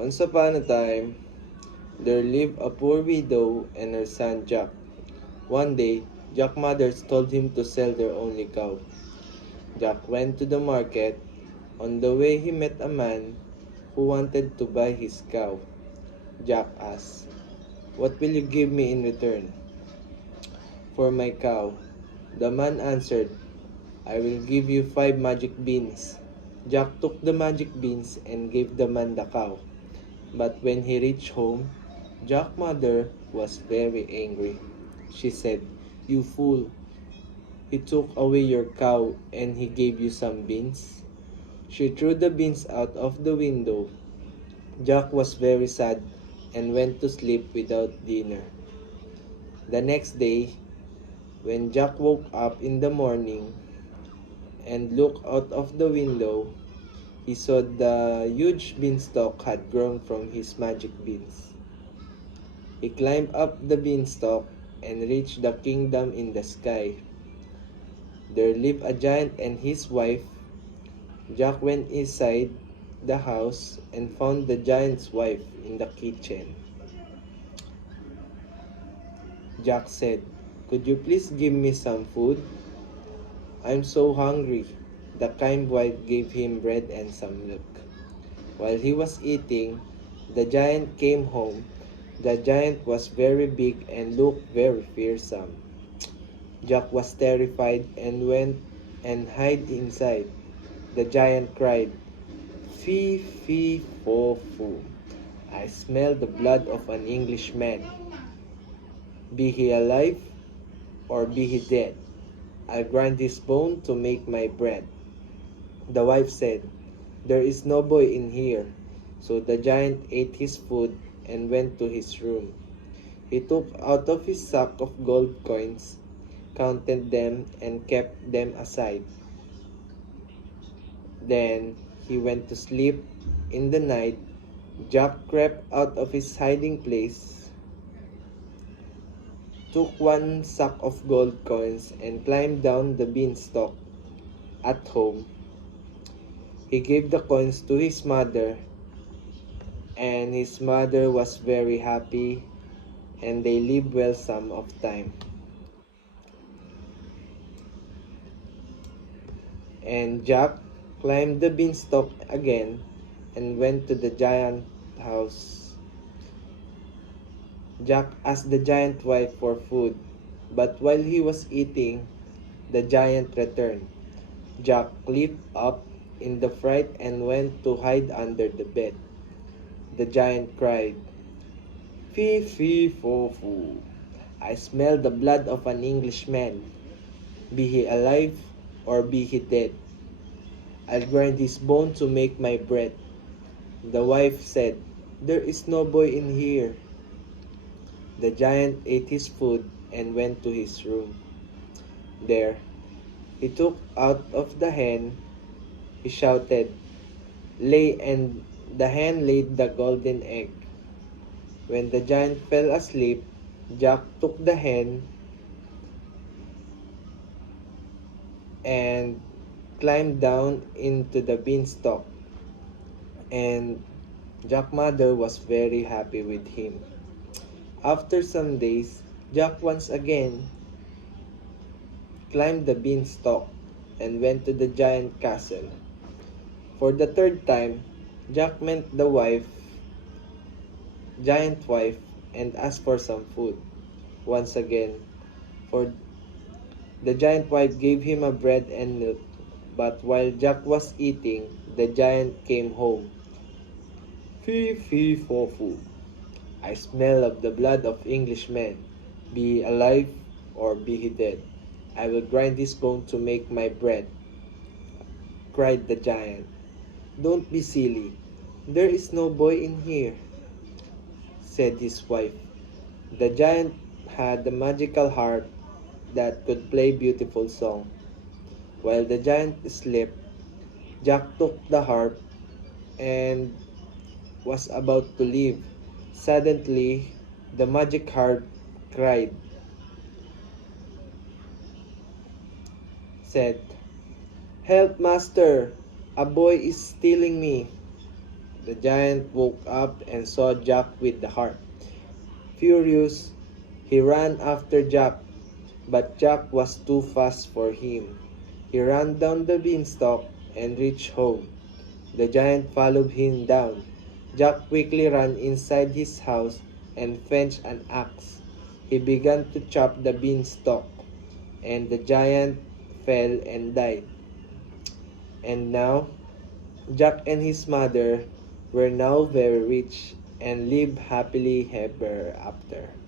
Once upon a time, there lived a poor widow and her son Jack. One day, Jack's mother told him to sell their only cow. Jack went to the market. On the way, he met a man who wanted to buy his cow. Jack asked, "What will you give me in return for my cow?" The man answered, "I will give you 5 magic beans." Jack took the magic beans and gave the man the cow. But when he reached home, Jack's mother was very angry. She said, "You fool! He took away your cow and he gave you some beans." She threw the beans out of the window. Jack was very sad and went to sleep without dinner. The next day, when Jack woke up in the morning and looked out of the window, he saw the huge beanstalk had grown from his magic beans. He climbed up the beanstalk and reached the kingdom in the sky. There lived a giant and his wife. Jack went inside the house and found the giant's wife in the kitchen. Jack said, "Could you please give me some food? I'm so hungry." The kind wife gave him bread and some milk. While he was eating, the giant came home. The giant was very big and looked very fearsome. Jack was terrified and went and hid inside. The giant cried, "Fee, fee, fo, foo. I smell the blood of an Englishman. Be he alive or be he dead, I'll grind his bone to make my bread." The wife said, "There is no boy in here." So the giant ate his food and went to his room. He took out of his sack of gold coins, counted them, and kept them aside. Then he went to sleep. In the night, Jack crept out of his hiding place, took one sack of gold coins, and climbed down the beanstalk. At home, he gave the coins to his mother, and his mother was very happy, and they lived well some of time. And Jack climbed the beanstalk again and went to the giant house. Jack asked the giant wife for food, but while he was eating, the giant returned. Jack leaped up in the fright and went to hide under the bed. The giant cried, "Fee, fee, fo, foo. I smell the blood of an Englishman. Be he alive or be he dead, I'll grind his bone to make my bread." The wife said, "There is no boy in here." The giant ate his food and went to his room. There, he took out of the hen. He shouted, "Lay," and the hen laid the golden egg. When the giant fell asleep, Jack took the hen and climbed down into the beanstalk, and Jack's mother was very happy with him. After some days, Jack once again climbed the beanstalk and went to the giant castle. For the third time, Jack met the giant wife, and asked for some food. Once again, for the giant wife gave him a bread and milk, but while Jack was eating, the giant came home. "Fee, fee, fo, foo. I smell of the blood of Englishmen. Be he alive or be he dead, I will grind his bone to make my bread," cried the giant. "Don't be silly. There is no boy in here," said his wife. The giant had a magical harp that could play beautiful song. While the giant slept, Jack took the harp and was about to leave. Suddenly, the magic harp cried, said, "Help, master! A boy is stealing me." The giant woke up and saw Jack with the harp. Furious, he ran after Jack, but Jack was too fast for him. He ran down the beanstalk and reached home. The giant followed him down. Jack quickly ran inside his house and fetched an axe. He began to chop the beanstalk, and the giant fell and died. And now, Jack and his mother were now very rich and lived happily ever after.